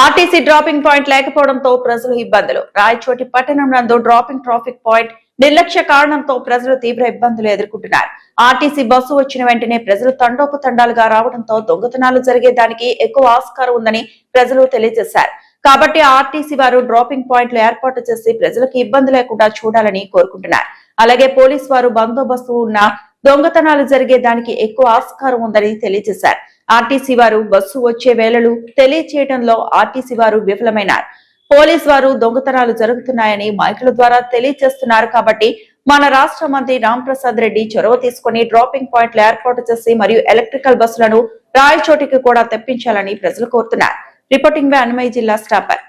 RTC dropping point లేకపోవడంతో ప్రజలు ఇబ్బందులు. రాయచోటి పట్టణం నందు డ్రాపింగ్ ట్రాఫిక్ పాయింట్ నిర్లక్ష్య కారణంతో ప్రజలు తీవ్ర ఇబ్బందులు ఎదుర్కొంటున్నారు. ఆర్టీసీ బస్సు వచ్చిన వెంటనే ప్రజలు తండోపతండాలుగా రావడంతో దొంగతనాలు జరిగేదానికి ఎక్కువ ఆస్కారం ఉందని ప్రజలు తెలియజేశారు. కాబట్టి ఆర్టీసీ వారు డ్రాపింగ్ పాయింట్లు ఏర్పాటు చేసి ప్రజలకు ఇబ్బంది లేకుండా చూడాలని కోరుకుంటున్నారు. అలాగే పోలీసు వారు బందోబస్తు ఉన్న దొంగతనాలు జరిగేదానికి ఎక్కువ ఆస్కారం ఉందని తెలియజేశారు. ఆర్టీసీ వారు బస్సు వచ్చే వేళలు తెలియచేయడంలో ఆర్టీసీ వారు విఫలమైనారు. పోలీసు వారు దొంగతనాలు జరుగుతున్నాయని మైకుల ద్వారా తెలియజేస్తున్నారు. కాబట్టి మన రాష్ట్ర మంత్రి రాంప్రసాద్ రెడ్డి చొరవ తీసుకుని డ్రాపింగ్ పాయింట్లు ఏర్పాటు చేసి మరియు ఎలక్ట్రికల్ బస్సులను రాయచోటికి కూడా తెప్పించాలని ప్రజలు కోరుతున్నారు. రిపోర్టింగ్ బై అన్నమయ్య జిల్లా స్టాపర్.